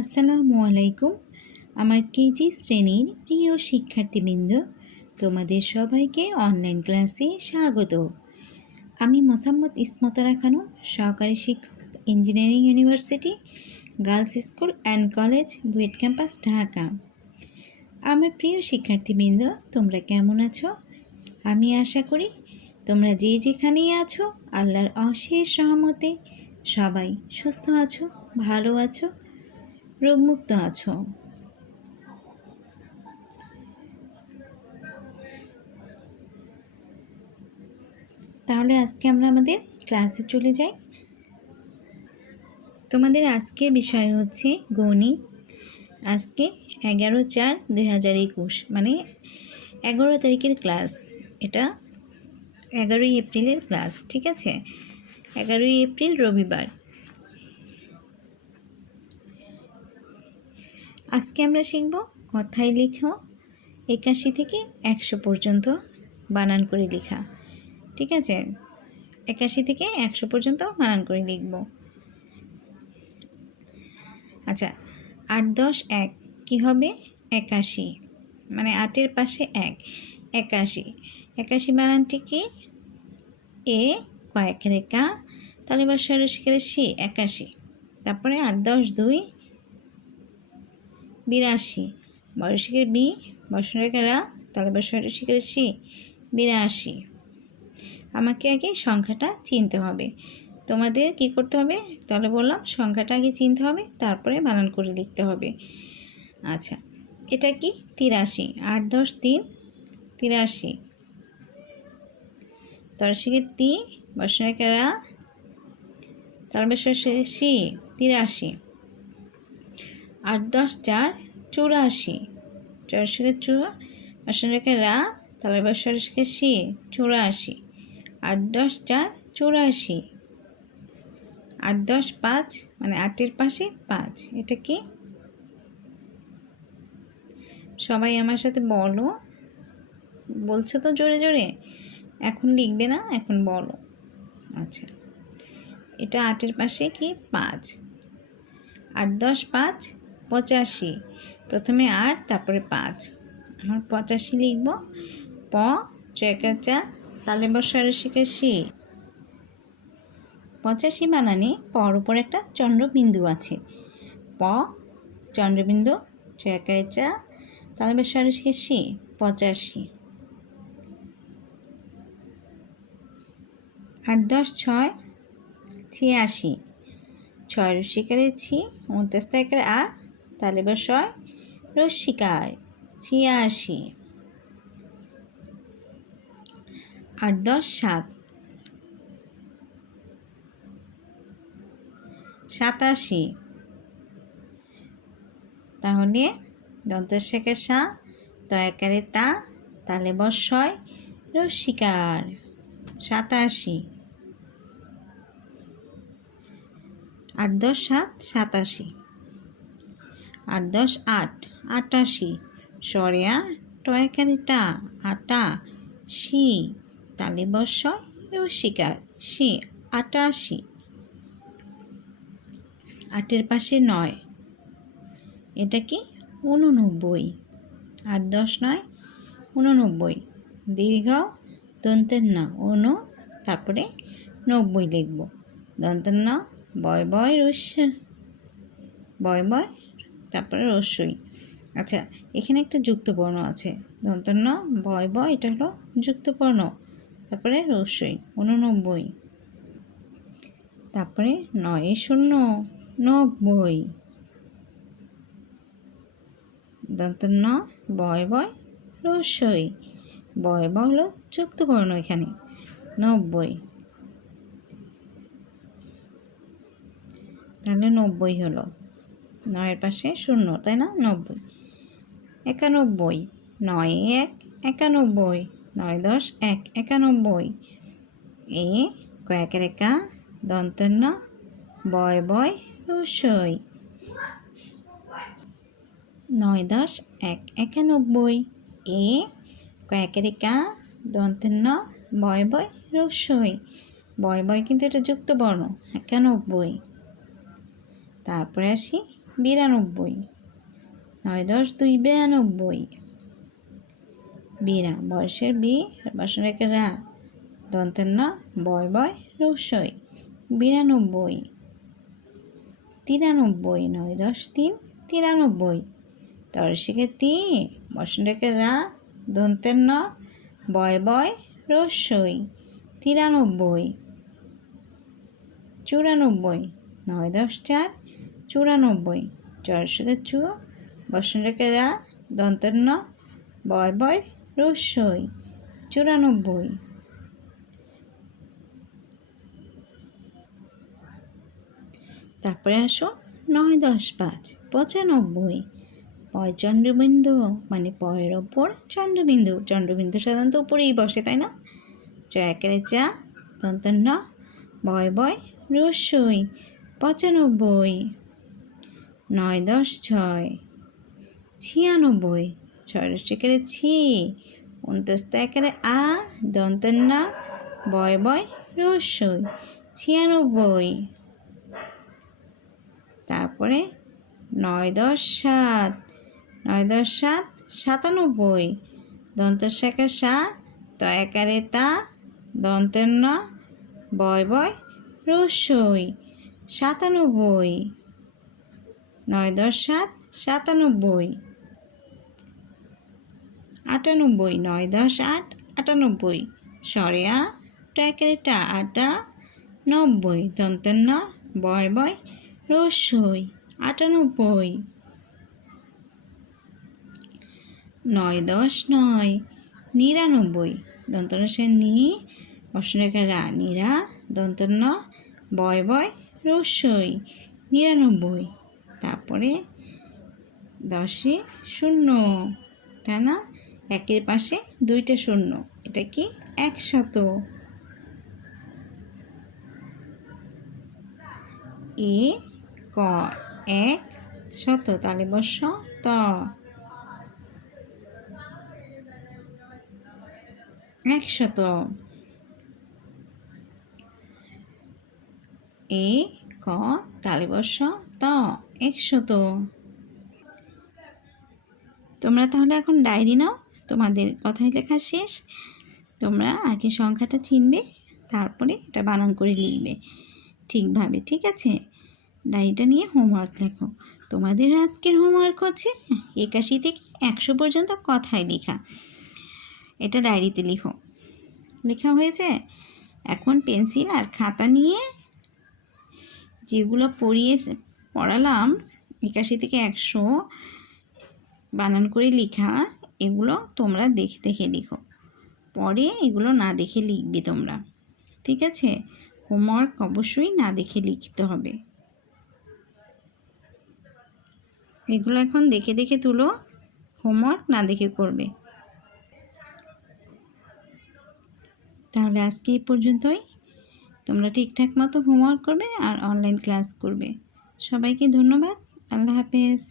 আসসালামু আলাইকুম। আমার কেজি শ্রেণীর প্রিয় শিক্ষার্থীবৃন্দ, তোমাদের সবাইকে অনলাইন ক্লাসে স্বাগত। আমি মোসাম্মদ ইসমতরা খানম, সহকারী শিক্ষক, engineering university, girls school and college, BUET campus, Dhaka. আমার প্রিয় শিক্ষার্থীবৃন্দ, তোমরা কেমন আছো? আমি আশা করি তোমরা যে যেখানেই আছো আল্লাহর অশেষ রহমতে সবাই সুস্থ আছো, ভালো আছো, রোগমুক্ত আছো। তাহলে আজকে আমরা আমাদের ক্লাসে চলে যাই। তোমাদের আজকের বিষয় হচ্ছে গণিত। আজকে 11/4/2021, মানে 11 তারিখের ক্লাস। এটা 11ই এপ্রিলের ক্লাস, ঠিক আছে? 11ই এপ্রিল রবিবার। আজকে আমরা শিখব কথায় লেখো 81 থেকে 100 পর্যন্ত বানান করে লেখা, ঠিক আছে? 81 থেকে 100 পর্যন্ত বানান করে লিখব। আচ্ছা, 8 10 1 কী হবে? 81, মানে 8-এর পাশে 1, 81। 81 বানানটি কি? এ কয়েকের কা, তাহলে বর্ষার শিকারে সি, 81। তারপরে 8 10 2 82, বর্ষিকের বি, বর্ষার রা, তাহলে বর্ষার শিকারে সি, 82। আমাকে আগে সংখ্যাটা চিনতে হবে। তোমাদের কি করতে হবে? তাহলে বললাম সংখ্যাটা আগে চিনতে হবে, তারপরে বানান করে লিখতে হবে। আচ্ছা, এটা কি? 83, 8 10 3 83, তরশিকের তি, বর্ষার রা, তাহলে বর্ষার সি, 83। 8 10 4 84, চরশিকের চু, বর্ষার রা, তাহলে বর্ষার সি, 84। 8 10 4 84, 8 10 5, মানে 8-এর পাশে 5। এটা কি? সবাই আমার সাথে বলো, বলছো তো জোরে জোরে, এখন লিখবে না, এখন বলো। আচ্ছা, এটা 8-এর পাশে কি? 5। 8 10 5 85, প্রথমে 8 তারপরে 5। এখন 85 লিখব। প চা, তালে বর্ষার শিখে সি। 85 বানানে পর উপর একটা চন্দ্রবিন্দু আছে। প চন্দ্রবিন্দু, চা, তালে বর্ষার শিখে সি, 85। 8 10 6 86, 6 রসিকারে ছি, 29 আ, তালে বর্ষয় রসিকার, 86। 8 10 7 87, তাহলে দন্তের সা, তয়াকারে তা, তালে বর্ষয় রসিকার, 87। 8 10 7 87, 8 10 8 88, সরেয়া টয়াকারে টা, আটা, সি, তালে বর্ষয় রসিকার, সি, 88। 8-এর পাশে 9, এটা কি? 89। 8 10 9 89, দীর্ঘ দন্তের না, অনু, তারপরে 90 লিখব। দন্তের না, বয় বয় রস্য, বয় বয়, তারপরে রস্যই। আচ্ছা, এখানে একটা যুক্তবর্ণ আছে। দন্তের না, বয় বয়, এটা হলো যুক্তবর্ণ, তারপরে রস্যই, 89। তারপরে 9 0 90, দন্তের ন, বয় বয় রস্যই, বয় বয় হলো যুক্তবর্ণ এখানে, 90। তাহলে 90 হলো, 9-এর পাশে 0, তাই না? 90। 91, 9 1 91, 9 10 1 91, এ কয়েকের কা, দন্তের ন, বয় বয় রস্যই, 9 10 1 91, এ কয়েকের কা, দন্তের ন, বয় বয় রস্যই, বয় বয় কিন্তু এটা যুক্ত বর্ণ, 91। তারপরে আসি 92, 9 10 2 92, বিরা বয়সের বি বসন রেখে রা দন্তের ন বয় বয় রসই 92, 93, 9 10 3 93, তরসিকে তি বসন রেখে রা দন্তের ন বয় বয় রসই 93, 94, 9 10 4 94, চরসিকে চু বসন রেখে রা দন্তের ন বয় বয় রসই 94, তারপরে আসো 9 10 5 95, পয় চন্দ্রবিন্দু মানে পয়ের ওপর চন্দ্রবিন্দু, চন্দ্রবিন্দু সাধারণত উপরেই বসে তাই না? একেরে চা দন্তের ন বয় বয় রসই 95, 9 10 6 96, ছয় রসিকেরে ছি 29 একেরে আ দন্তের না বয় বয় রসই 96, তারপরে 9 10 7 9 10 7 97, দন্তের শাখা সা ত একারে তা দন্তের ন বয় বয় রসই 97, 9 10 7 97, 98, 9 10 8 98, সরে আ ট একারে টা আটা 90, দন্তের ন বয় বয় রসই 98, 9 10 9 99, দন্তর সে নি বসন রেখা রা নিরা দন্তর ন বয় বয় রসই 99, তারপরে 10 0 তাই না? একের পাশে দুইটা শূন্য, এটা কি 100, এ ক 100, তালে বস ত 100, এ ক তালে বস ত 100। তোমরা তাহলে এখন ডায়েরি নাও, তোমাদের কথাই লেখা শেষ। তোমরা আগে সংখ্যাটা চিনবে, তারপরে এটা বানান করে লিখবে ঠিকভাবে, ঠিক আছে? ডায়েরিটা নিয়ে হোমওয়ার্ক লেখো। তোমাদের আজকের হোমওয়ার্ক হচ্ছে 81 থেকে 100 পর্যন্ত কথায় লেখা। এটা ডায়েরিতে লিখো। লেখা হয়েছে? এখন পেন্সিল আর খাতা নিয়ে যেগুলো পড়ালাম 81 থেকে 100 বানান করে লেখা, এগুলো তোমরা দেখে দেখে লিখো। পরে এগুলো না দেখে লিখবে তোমরা, ঠিক আছে? হোমওয়ার্ক অবশ্যই না দেখে লিখতে হবে। এগুলো এখন দেখে দেখে তুলো, হোমওয়ার্ক না দেখে করবে। তাহলে আজকে এই পর্যন্তই। তোমরা ঠিকঠাক মতো হোমওয়ার্ক করবে আর অনলাইন ক্লাস করবে। সবাইকে ধন্যবাদ। আল্লাহ হাফেজ।